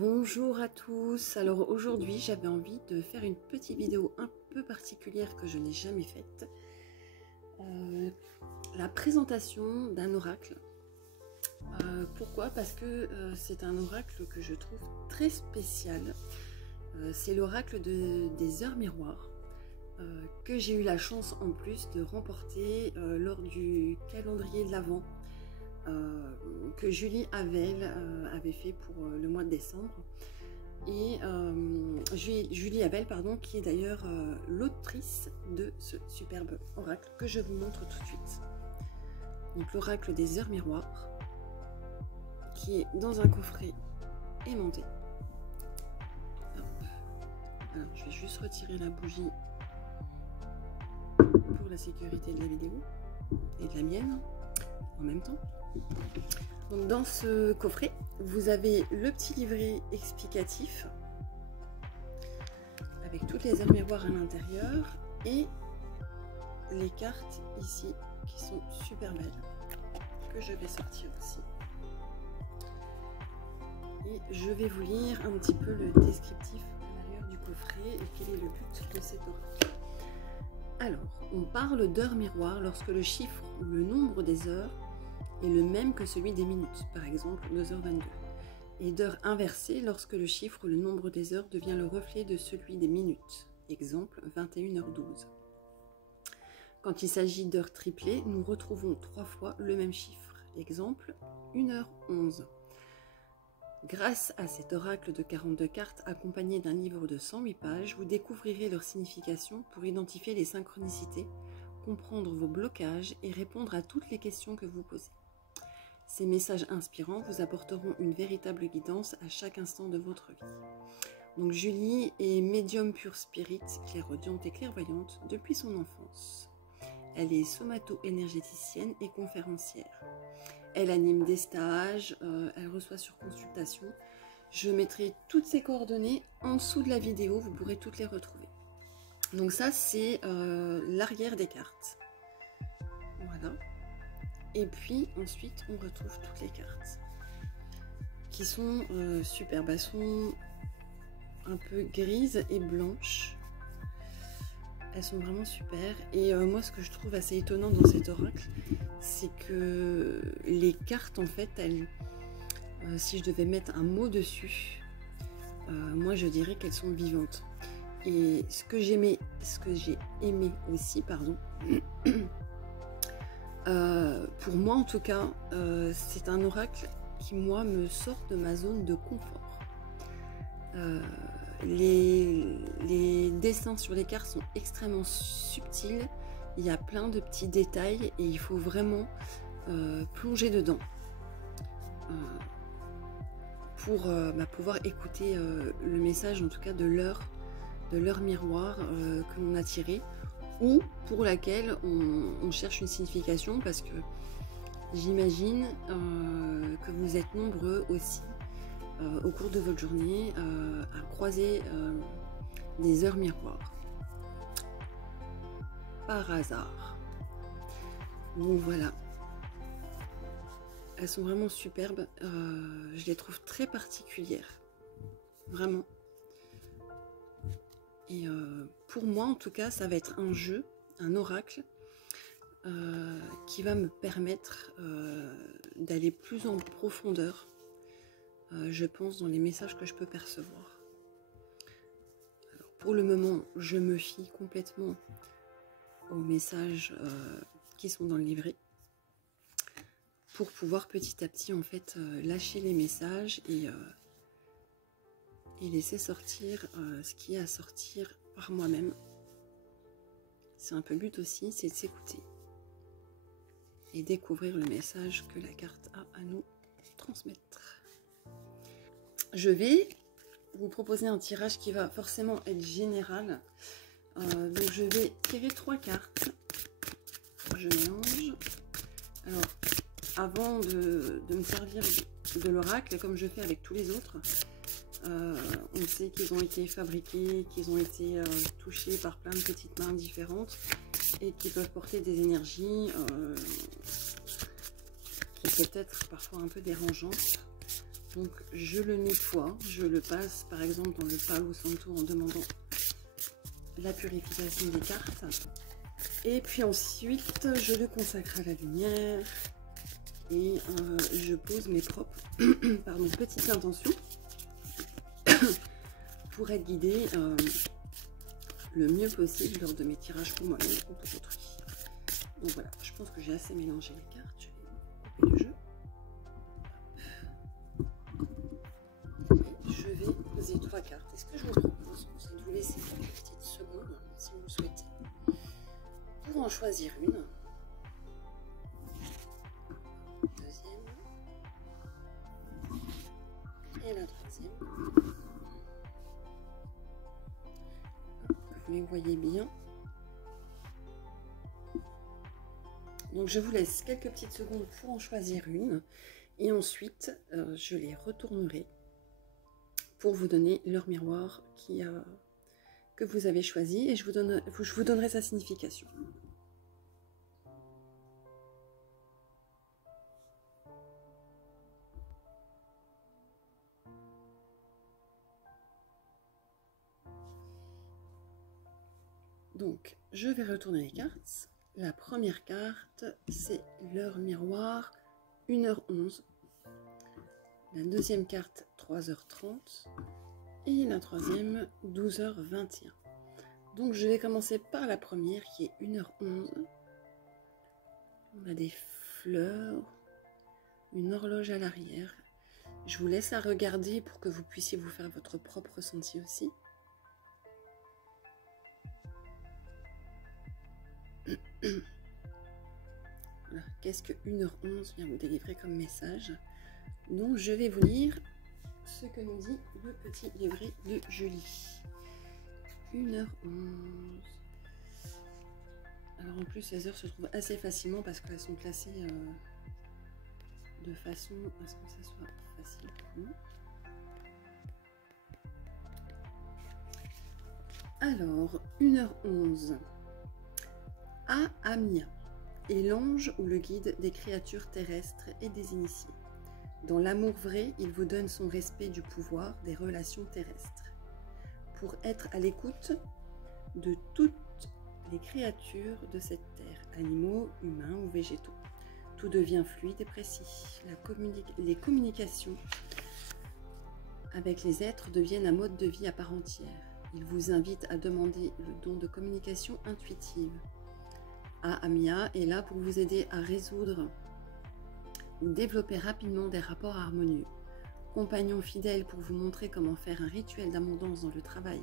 Bonjour à tous, alors aujourd'hui j'avais envie de faire une petite vidéo un peu particulière que je n'ai jamais faite. La présentation d'un oracle. Pourquoi? Parce que c'est un oracle que je trouve très spécial. C'est l'oracle des heures miroirs que j'ai eu la chance en plus de remporter lors du calendrier de l'Avent. Que Julie Havel avait fait pour le mois de décembre, et Julie Havel, pardon, qui est d'ailleurs l'autrice de ce superbe oracle que je vous montre tout de suite. Donc l'oracle des heures miroirs, qui est dans un coffret aimanté. Alors je vais juste retirer la bougie pour la sécurité de la vidéo et de la mienne en même temps. Donc dans ce coffret, vous avez le petit livret explicatif avec toutes les heures miroirs à l'intérieur et les cartes ici qui sont super belles, que je vais sortir aussi. Et je vais vous lire un petit peu le descriptif à l'arrière du coffret et quel est le but de cet oracle. Alors, on parle d'heures miroirs lorsque le chiffre ou le nombre des heures est le même que celui des minutes, par exemple 2h22, et d'heures inversées lorsque le chiffre ou le nombre des heures devient le reflet de celui des minutes, exemple 21h12. Quand il s'agit d'heures triplées, nous retrouvons 3 fois le même chiffre, exemple 1h11. Grâce à cet oracle de 42 cartes accompagné d'un livre de 108 pages, vous découvrirez leur signification pour identifier les synchronicités, comprendre vos blocages et répondre à toutes les questions que vous posez. Ces messages inspirants vous apporteront une véritable guidance à chaque instant de votre vie. Donc Julie est médium pure spirit, clairaudiente et clairvoyante depuis son enfance. Elle est somato-énergéticienne et conférencière. Elle anime des stages, elle reçoit sur consultation. Je mettrai toutes ses coordonnées en dessous de la vidéo, vous pourrez toutes les retrouver. Donc ça c'est l'arrière des cartes. Voilà. Et puis ensuite on retrouve toutes les cartes qui sont superbes. Elles sont un peu grises et blanches. Elles sont vraiment super. Et moi ce que je trouve assez étonnant dans cet oracle, c'est que les cartes en fait, elles, si je devais mettre un mot dessus, moi je dirais qu'elles sont vivantes. Et ce que j'ai aimé aussi, pardon, pour moi en tout cas, c'est un oracle qui moi me sort de ma zone de confort. Les dessins sur les cartes sont extrêmement subtils, il y a plein de petits détails et il faut vraiment plonger dedans pour pouvoir écouter le message en tout cas de l'heure miroir que l'on a tiré, ou pour laquelle on cherche une signification, parce que j'imagine que vous êtes nombreux aussi au cours de votre journée à croiser des heures miroirs par hasard. Donc voilà, elles sont vraiment superbes, je les trouve très particulières, vraiment. Et pour moi en tout cas, ça va être un jeu, un oracle qui va me permettre d'aller plus en profondeur, je pense, dans les messages que je peux percevoir. Alors, pour le moment, je me fie complètement aux messages qui sont dans le livret, pour pouvoir petit à petit en fait lâcher les messages et laisser sortir ce qui est à sortir par moi-même. C'est un peu le but aussi, c'est de s'écouter et découvrir le message que la carte a à nous transmettre. Je vais vous proposer un tirage qui va forcément être général. Donc je vais tirer 3 cartes. Je mélange. Alors, avant de me servir de l'oracle, comme je fais avec tous les autres, on sait qu'ils ont été fabriqués, qu'ils ont été touchés par plein de petites mains différentes et qui peuvent porter des énergies qui peuvent être parfois un peu dérangeantes. Donc je le nettoie, je le passe par exemple dans le Palo Santo en demandant la purification des cartes. Et puis ensuite je le consacre à la lumière et je pose mes propres pardon, petites intentions pour être guidée le mieux possible lors de mes tirages pour moi-même ou pour autrui. Donc voilà, je pense que j'ai assez mélangé les cartes, je vais couper le jeu. Je vais poser 3 cartes. Est-ce que je vous propose, c'est de vous laisser quelques petites secondes, si vous le souhaitez, pour en choisir une. Deuxième. Et la troisième. Vous les voyez bien. Donc je vous laisse quelques petites secondes pour en choisir une. Et ensuite, je les retournerai pour vous donner leur miroir que vous avez choisi et je vous donnerai sa signification. Donc, je vais retourner les cartes. La première carte, c'est leur miroir 1h11. La deuxième carte, 3h30. Et la troisième, 12h21. Donc, je vais commencer par la première qui est 1h11. On a des fleurs, une horloge à l'arrière. Je vous laisse à regarder pour que vous puissiez vous faire votre propre ressenti aussi. Voilà. Qu'est-ce que 1h11 vient vous délivrer comme message? Donc je vais vous lire ce que nous dit le petit livret de Julie. 1h11. Alors en plus les heures se trouvent assez facilement parce qu'elles sont classées de façon à ce que ça soit facile pour nous. Alors 1h11. Amia est l'ange ou le guide des créatures terrestres et des initiés. Dans l'amour vrai, il vous donne son respect du pouvoir des relations terrestres. Pour être à l'écoute de toutes les créatures de cette terre, animaux, humains ou végétaux. Tout devient fluide et précis. Les communications avec les êtres deviennent un mode de vie à part entière. Il vous invite à demander le don de communication intuitive. Amia est là pour vous aider à résoudre ou développer rapidement des rapports harmonieux. Compagnon fidèle pour vous montrer comment faire un rituel d'abondance dans le travail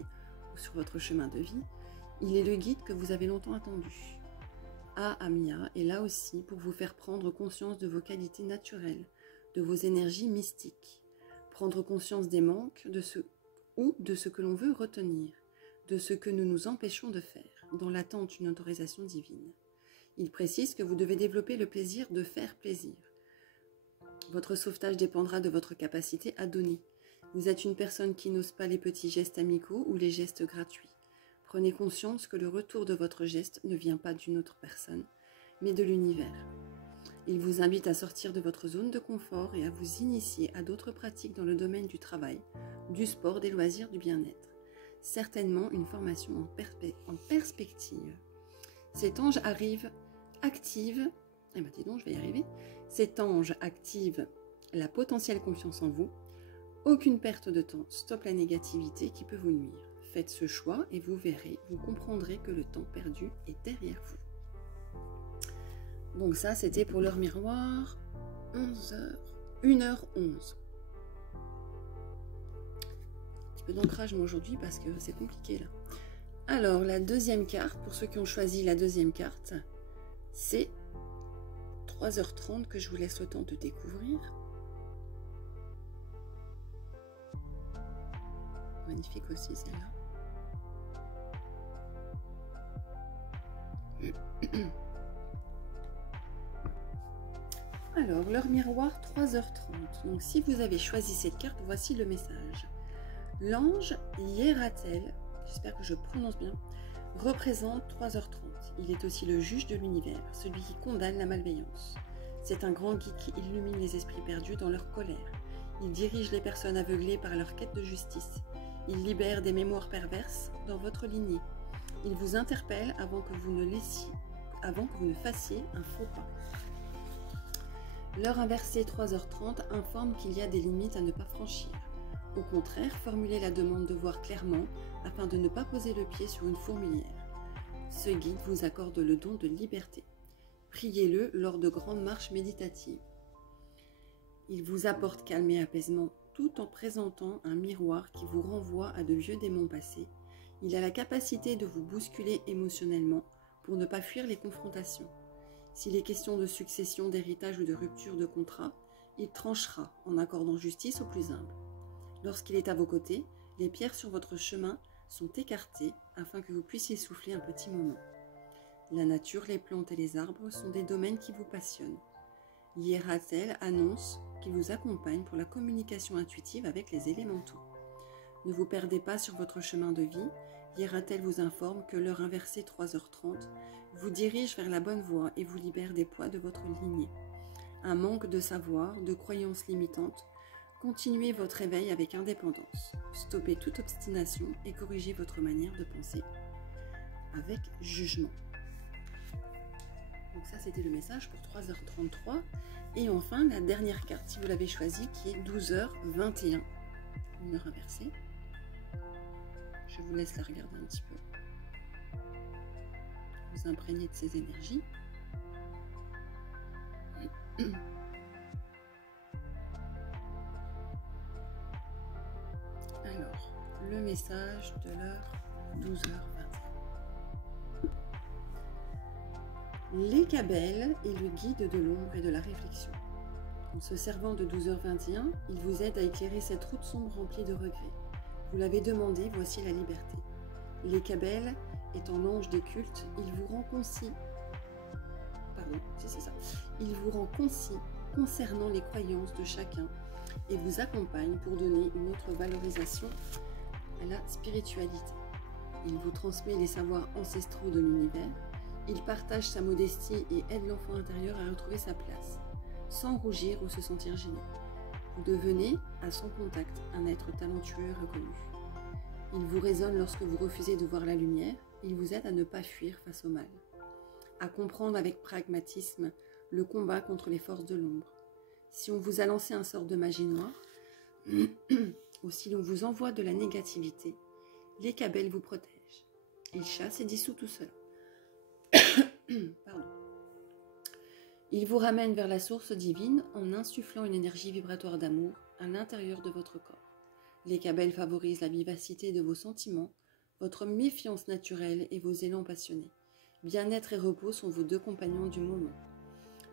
ou sur votre chemin de vie, il est le guide que vous avez longtemps attendu. Amia est là aussi pour vous faire prendre conscience de vos qualités naturelles, de vos énergies mystiques, prendre conscience des manques de ce que l'on veut retenir, de ce que nous nous empêchons de faire, dans l'attente d'une autorisation divine. Il précise que vous devez développer le plaisir de faire plaisir. Votre sauvetage dépendra de votre capacité à donner. Vous êtes une personne qui n'ose pas les petits gestes amicaux ou les gestes gratuits. Prenez conscience que le retour de votre geste ne vient pas d'une autre personne, mais de l'univers. Il vous invite à sortir de votre zone de confort et à vous initier à d'autres pratiques dans le domaine du travail, du sport, des loisirs, du bien-être. Certainement une formation en perspective. Cet ange active la potentielle confiance en vous. Aucune perte de temps, stop la négativité qui peut vous nuire. Faites ce choix et vous verrez, vous comprendrez que le temps perdu est derrière vous. Donc ça, c'était pour leur miroir, 1h11. Un petit peu d'ancrage moi aujourd'hui parce que c'est compliqué là. Alors, la deuxième carte, pour ceux qui ont choisi la deuxième carte, c'est 3h30 que je vous laisse le temps de découvrir. Magnifique aussi celle-là. Alors, leur miroir 3h30. Donc, si vous avez choisi cette carte, voici le message. L'ange Hieratel, j'espère que je prononce bien, représente 3h30. Il est aussi le juge de l'univers, celui qui condamne la malveillance. C'est un grand guide qui illumine les esprits perdus dans leur colère. Il dirige les personnes aveuglées par leur quête de justice. Il libère des mémoires perverses dans votre lignée. Il vous interpelle avant que vous ne fassiez un faux pas. L'heure inversée 3h30 informe qu'il y a des limites à ne pas franchir. Au contraire, formulez la demande de voir clairement afin de ne pas poser le pied sur une fourmilière. Ce guide vous accorde le don de liberté. Priez-le lors de grandes marches méditatives. Il vous apporte calme et apaisement tout en présentant un miroir qui vous renvoie à de vieux démons passés. Il a la capacité de vous bousculer émotionnellement pour ne pas fuir les confrontations. S'il est question de succession, d'héritage ou de rupture de contrat, il tranchera en accordant justice aux plus humbles. Lorsqu'il est à vos côtés, les pierres sur votre chemin sont écartées afin que vous puissiez souffler un petit moment. La nature, les plantes et les arbres sont des domaines qui vous passionnent. Hieratel annonce qu'il vous accompagne pour la communication intuitive avec les élémentaux. Ne vous perdez pas sur votre chemin de vie. Hieratel vous informe que l'heure inversée 3h30 vous dirige vers la bonne voie et vous libère des poids de votre lignée. Un manque de savoir, de croyances limitantes, continuez votre éveil avec indépendance. Stoppez toute obstination et corrigez votre manière de penser avec jugement. Donc ça, c'était le message pour 3h33. Et enfin, la dernière carte, si vous l'avez choisie, qui est 12h21. Une heure inversée. Je vous laisse la regarder un petit peu. Vous imprégnez de ces énergies. Alors, le message de l'heure 12h21. Les Cabelles est le guide de l'ombre et de la réflexion. En se servant de 12h21, il vous aide à éclairer cette route sombre remplie de regrets. Vous l'avez demandé, voici la liberté. Les Cabelles, étant l'ange des cultes, il vous rend concis. Il vous rend concis concernant les croyances de chacun et vous accompagne pour donner une autre valorisation à la spiritualité. Il vous transmet les savoirs ancestraux de l'univers. Il partage sa modestie et aide l'enfant intérieur à retrouver sa place, sans rougir ou se sentir gêné. Vous devenez, à son contact, un être talentueux et reconnu. Il vous résonne lorsque vous refusez de voir la lumière. Il vous aide à ne pas fuir face au mal, à comprendre avec pragmatisme le combat contre les forces de l'ombre. Si on vous a lancé un sort de magie noire, ou si l'on vous envoie de la négativité, les Cabelles vous protègent. Ils chassent et dissouent tout cela. Pardon. Il vous ramène vers la source divine en insufflant une énergie vibratoire d'amour à l'intérieur de votre corps. Les Cabelles favorisent la vivacité de vos sentiments, votre méfiance naturelle et vos élans passionnés. Bien-être et repos sont vos deux compagnons du moment.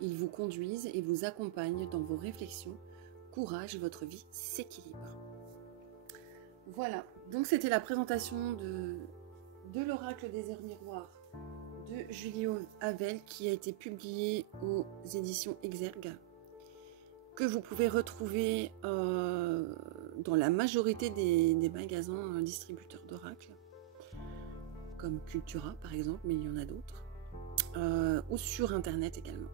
Ils vous conduisent et vous accompagnent dans vos réflexions. Courage, votre vie s'équilibre. Voilà, donc c'était la présentation de l'oracle des heures miroirs de Julie Havel qui a été publiée aux éditions Exergue, que vous pouvez retrouver dans la majorité des magasins distributeurs d'oracles, comme Cultura par exemple, mais il y en a d'autres, ou sur internet également.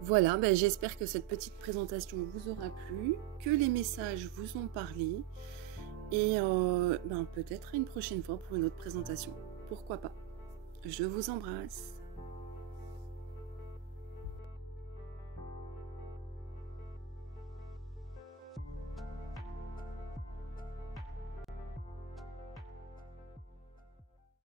Voilà, j'espère que cette petite présentation vous aura plu, que les messages vous ont parlé, et peut-être une prochaine fois pour une autre présentation. Pourquoi pas? Je vous embrasse.